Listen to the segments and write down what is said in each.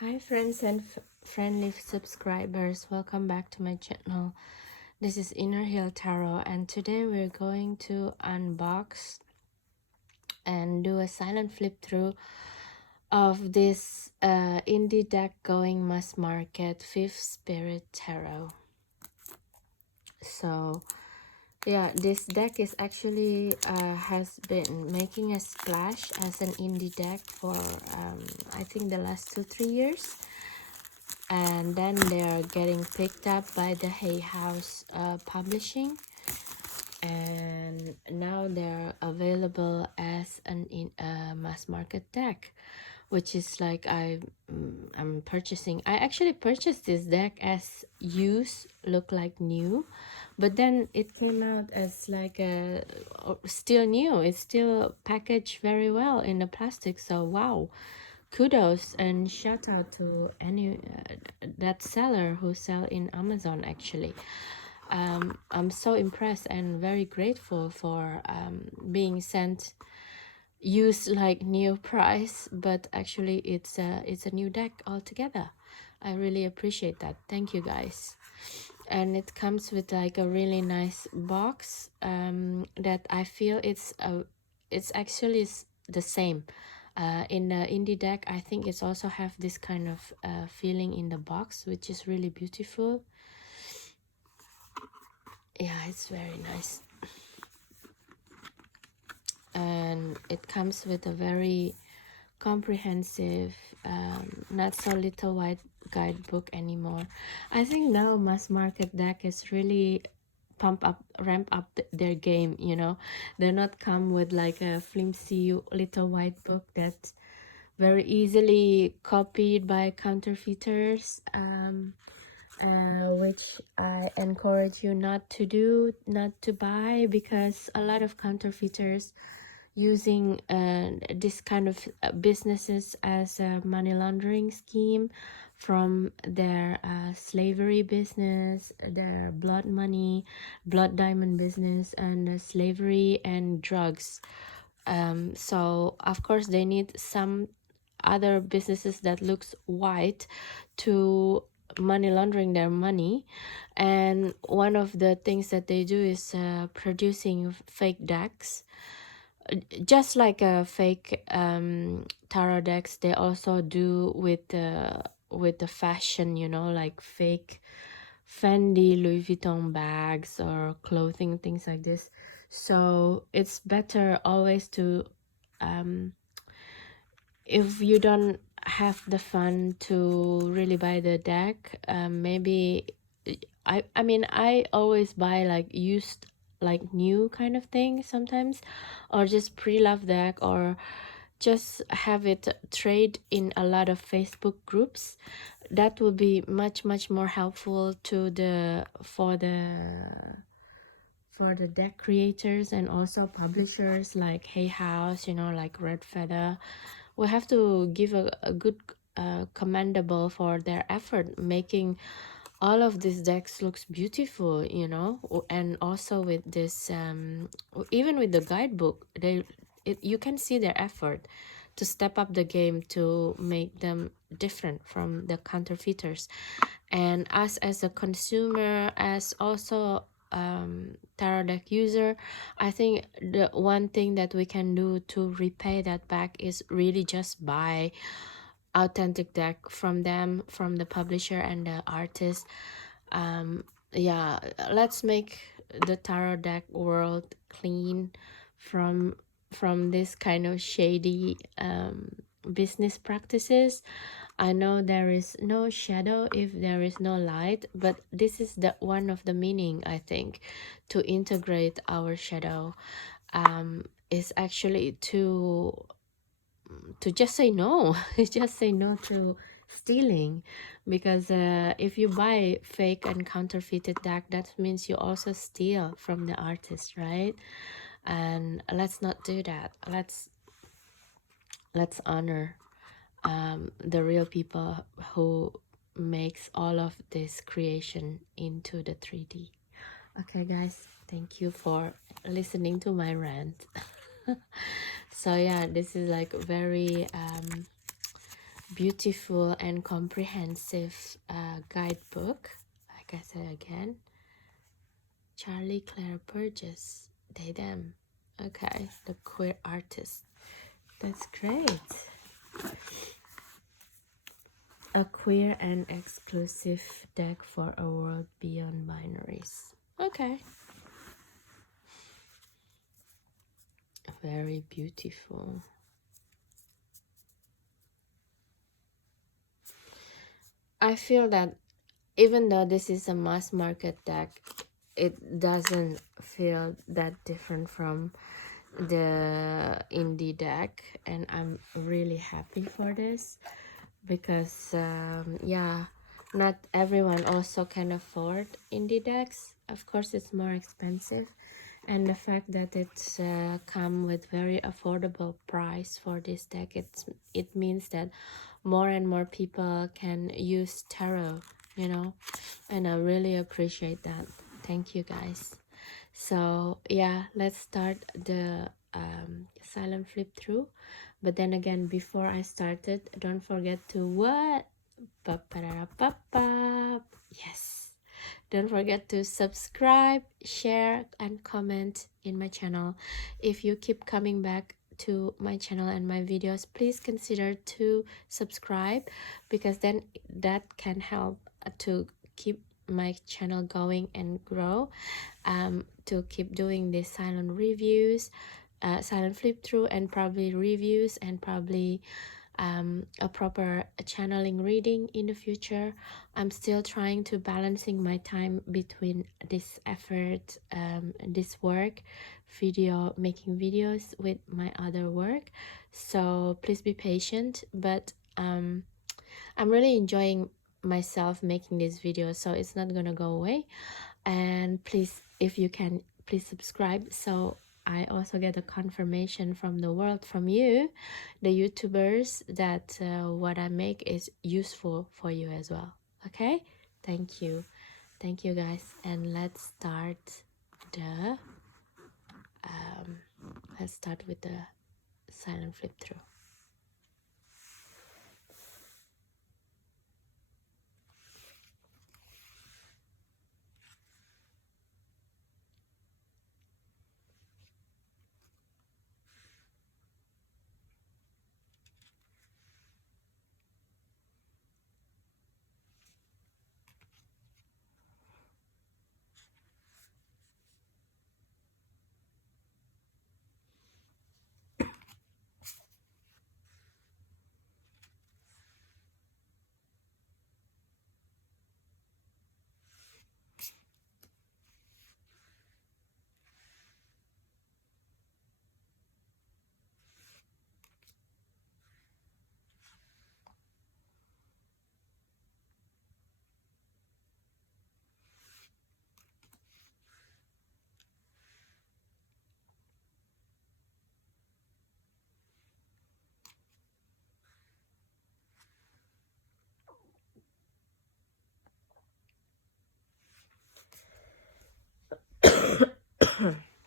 Hi friends and friendly subscribers, welcome back to my channel. This is Inner Hill Tarot, and today we're going to unbox and do a silent flip through of this indie deck going mass market Fifth Spirit Tarot. So yeah, this deck is actually has been making a splash as an indie deck for I think the last 2-3 years, and then they're getting picked up by the Hay House Publishing, and now they're available as an mass market deck, which is like I'm purchasing. I actually purchased this deck as used, look like new, but then it came out as like a still new. It's still packaged very well in the plastic, so wow, kudos and shout out to any that seller who sell in Amazon. Actually, I'm so impressed and very grateful for being sent used like new price, but actually it's a new deck altogether. I really appreciate that. Thank you guys. And it comes with like a really nice box that I feel it's actually the same in the indie deck. I think it's also have this kind of feeling in the box, which is really beautiful. Yeah, it's very nice. And it comes with a very comprehensive, not so little white guidebook anymore. I think now mass market deck is really ramp up their game, you know. They're not come with like a flimsy little white book that's very easily copied by counterfeiters, which I encourage you not to do, not to buy, because a lot of counterfeiters using this kind of businesses as a money laundering scheme from their slavery business, their blood money, blood diamond business, and slavery and drugs. So of course they need some other businesses that looks white to money laundering their money, and one of the things that they do is producing fake decks, just like a fake tarot decks. They also do with the fashion, you know, like fake Fendi, Louis Vuitton bags or clothing, things like this. So it's better always to if you don't have the fun to really buy the deck, maybe I mean I always buy like used, like new kind of thing sometimes, or just pre-love deck, or just have it trade in a lot of Facebook groups. That will be much more helpful to the for the deck creators and also publishers like Hay House, you know, like Red Feather. We have to give a good commendable for their effort making all of these decks looks beautiful, you know. And also with this even with the guidebook, you can see their effort to step up the game to make them different from the counterfeiters. And us as a consumer, as also tarot deck user, I think the one thing that we can do to repay that back is really just buy authentic deck from them, from the publisher and the artist. Yeah, let's make the tarot deck world clean from this kind of shady business practices. I know there is no shadow if there is no light, but this is the one of the meaning, I think, to integrate our shadow, is actually to just say no. Just say no to stealing, because if you buy fake and counterfeited deck, that means you also steal from the artist, right? And let's not do that. Let's honor the real people who makes all of this creation into the 3D. Okay guys, thank you for listening to my rant. So yeah, this is like very beautiful and comprehensive guidebook. Like I said again, Charlie Claire Burgess, they them. Okay, the queer artist. That's great. A queer and exclusive deck for a world beyond binaries. Okay. Very beautiful. I feel that even though this is a mass market deck, it doesn't feel that different from the indie deck, and I'm really happy for this because yeah, not everyone also can afford indie decks. Of course, it's more expensive, and the fact that it's come with very affordable price for this deck, it means that more and more people can use tarot, you know, and I really appreciate that. Thank you guys. So yeah, let's start the silent flip through. But then again, before I started, don't forget to what? Yes, don't forget to subscribe, share, and comment in my channel. If you keep coming back to my channel and my videos, please consider to subscribe, because then that can help to keep my channel going and grow, to keep doing these silent reviews, silent flip through, and probably reviews, and probably a proper channeling reading in the future. I'm still trying to balancing my time between this effort, this work, making videos with my other work. So please be patient, but I'm really enjoying myself making these videos, so it's not gonna go away. And please, if you can, please subscribe, so I also get a confirmation from the world, from you, the YouTubers, that what I make is useful for you as well. Okay, thank you guys, and let's start the let's start with the silent flip through.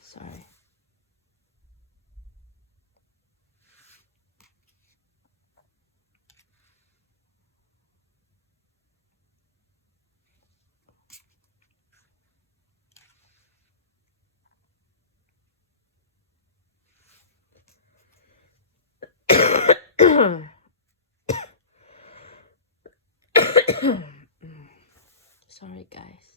Sorry. Sorry guys.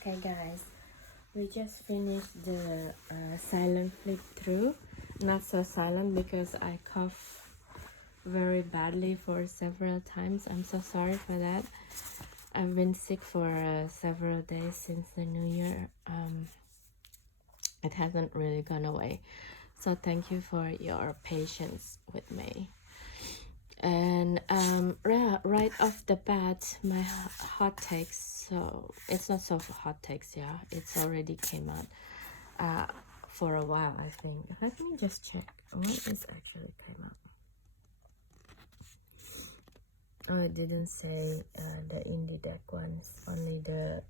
Okay guys, we just finished the silent flip through. Not so silent because I cough very badly for several times. I'm so sorry for that. I've been sick for several days since the new year. It hasn't really gone away. So thank you for your patience with me. And right off the bat, my hot takes. So it's not so hot takes, yeah. It's already came out for a while, I think. Let me just check what is actually came out. Oh, it didn't say the indie deck ones, only the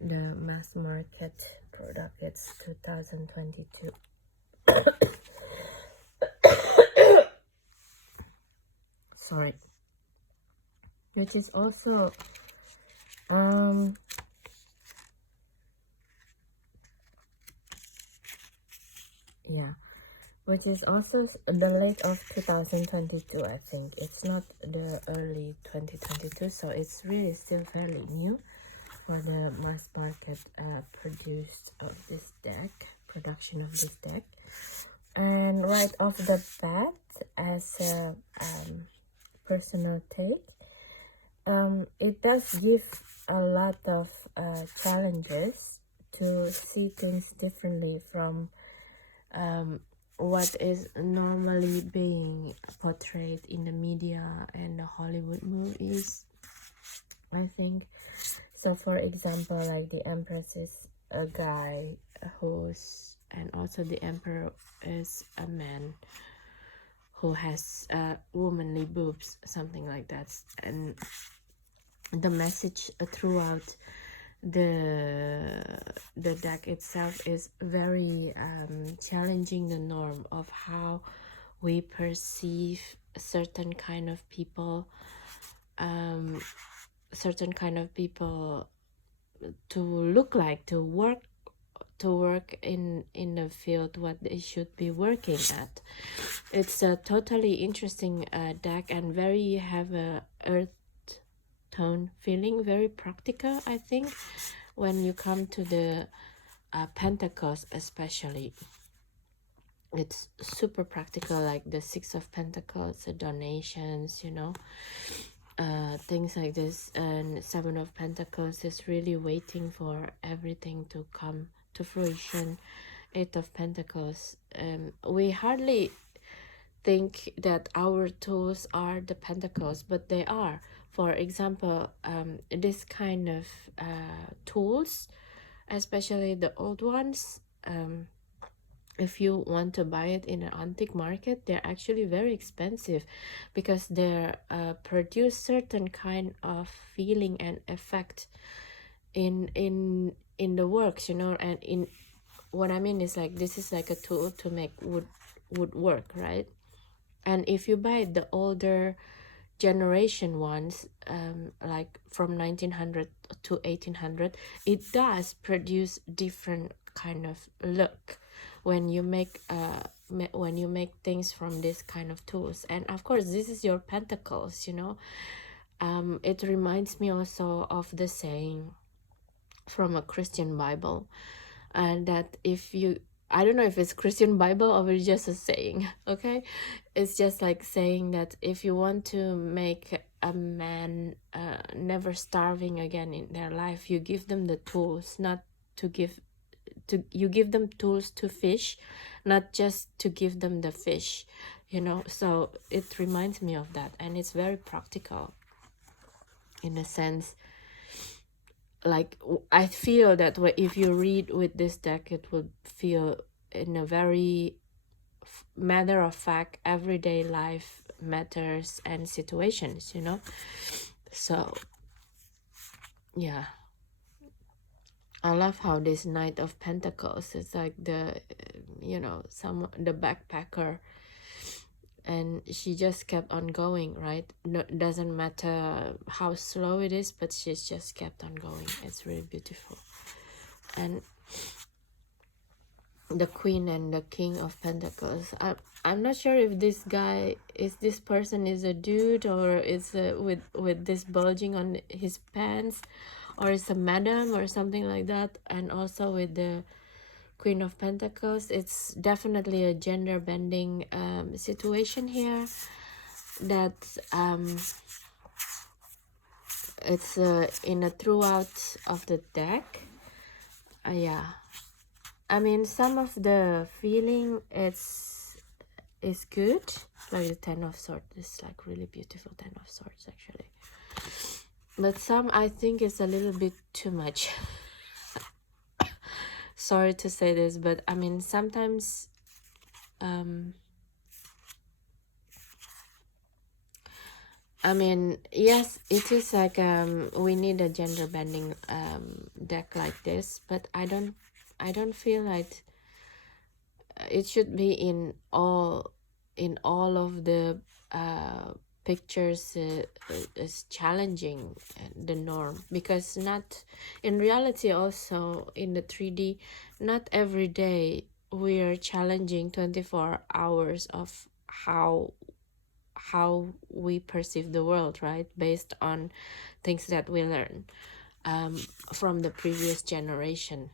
mass market product. It's 2022. Sorry. Which is also yeah, which is also the late of 2022. I think it's not the early 2022, so it's really still fairly new for the mass market produced of this deck, production of this deck. And right off the bat, as a personal take, it does give a lot of challenges to see things differently from what is normally being portrayed in the media and the Hollywood movies, I think. So for example, like the Empress is a guy who's, and also the Emperor is a man who has womanly boobs, something like that. And the message throughout the deck itself is very challenging the norm of how we perceive certain kind of people, to look like, to work in the field what they should be working at. It's a totally interesting deck and very have a earth tone feeling, very practical, I think, when you come to the Pentacles especially. It's super practical, like the Six of Pentacles, the donations, you know, things like this. And Seven of Pentacles is really waiting for everything to come to fruition. Eight of Pentacles, we hardly think that our tools are the pentacles, but they are. For example, this kind of tools, especially the old ones, if you want to buy it in an antique market, they're actually very expensive because they're produce certain kind of feeling and effect in the works, you know. And in what I mean is, like, this is like a tool to make wood work, right? And if you buy the older generation ones, like from 1900 to 1800, it does produce different kind of look when you make things from this kind of tools. And of course, this is your pentacles, you know. It reminds me also of the saying from a Christian Bible, and that if you, I don't know if it's Christian Bible or it's just a saying, okay? It's just like saying that if you want to make a man never starving again in their life, you give them the tools, not to give, you give them tools to fish, not just to give them the fish, you know. So it reminds me of that, and it's very practical in a sense. Like, I feel that if you read with this deck, it would feel in a very matter of fact, everyday life matters and situations, you know. So yeah, I love how this Knight of Pentacles is like the, you know, the backpacker, and she just kept on going, right? No, doesn't matter how slow it is, but she's just kept on going. It's really beautiful. And the Queen and the King of Pentacles, I'm not sure if this person is a dude, or is with this bulging on his pants, or it's a madam or something like that. And also with the Queen of Pentacles, it's definitely a gender bending situation here. That it's in a throughout of the deck. Yeah, I mean, some of the feeling is good, like the Ten of Swords. It's like really beautiful Ten of Swords actually, but some I think it's a little bit too much. Sorry to say this, but I mean, sometimes I mean, yes, it is like we need a gender bending deck like this, but I don't feel like it should be in all of the pictures is challenging the norm, because not in reality, also in the 3D, not every day we are challenging 24 hours of how we perceive the world, right, based on things that we learn from the previous generation.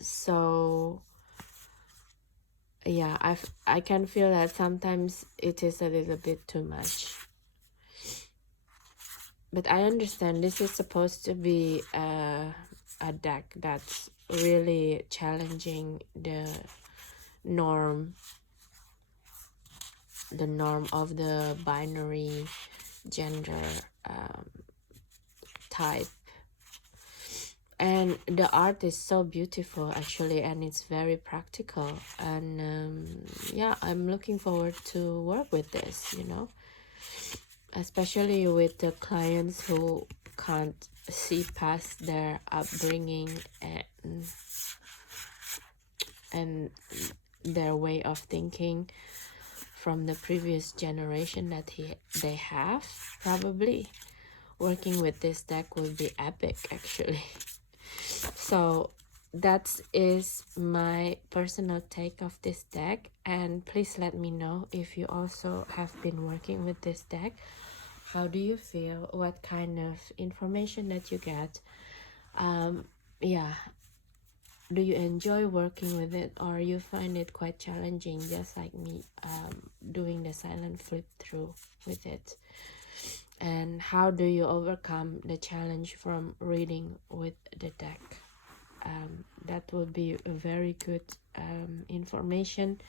So yeah, I can feel that sometimes it is a little bit too much, but I understand this is supposed to be a deck that's really challenging the norm of the binary gender type. And the art is so beautiful actually, and it's very practical, and yeah, I'm looking forward to work with this, you know, especially with the clients who can't see past their upbringing and their way of thinking from the previous generation that they have. Probably working with this deck will be epic actually. So that is my personal take of this deck, and please let me know if you also have been working with this deck. How do you feel? What kind of information that you get? Yeah, do you enjoy working with it, or you find it quite challenging, just like me, doing the silent flip through with it? And how do you overcome the challenge from reading with the deck? That would be a very good information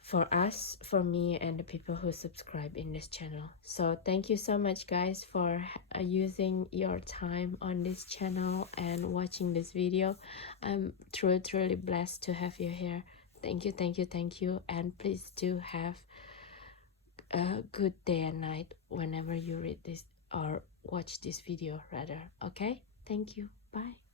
for us, for me, and the people who subscribe in this channel. So thank you so much, guys, for using your time on this channel and watching this video. I'm truly blessed to have you here. Thank you, thank you, thank you, and please do have a good day and night whenever you read this or watch this video rather. Okay, thank you, bye.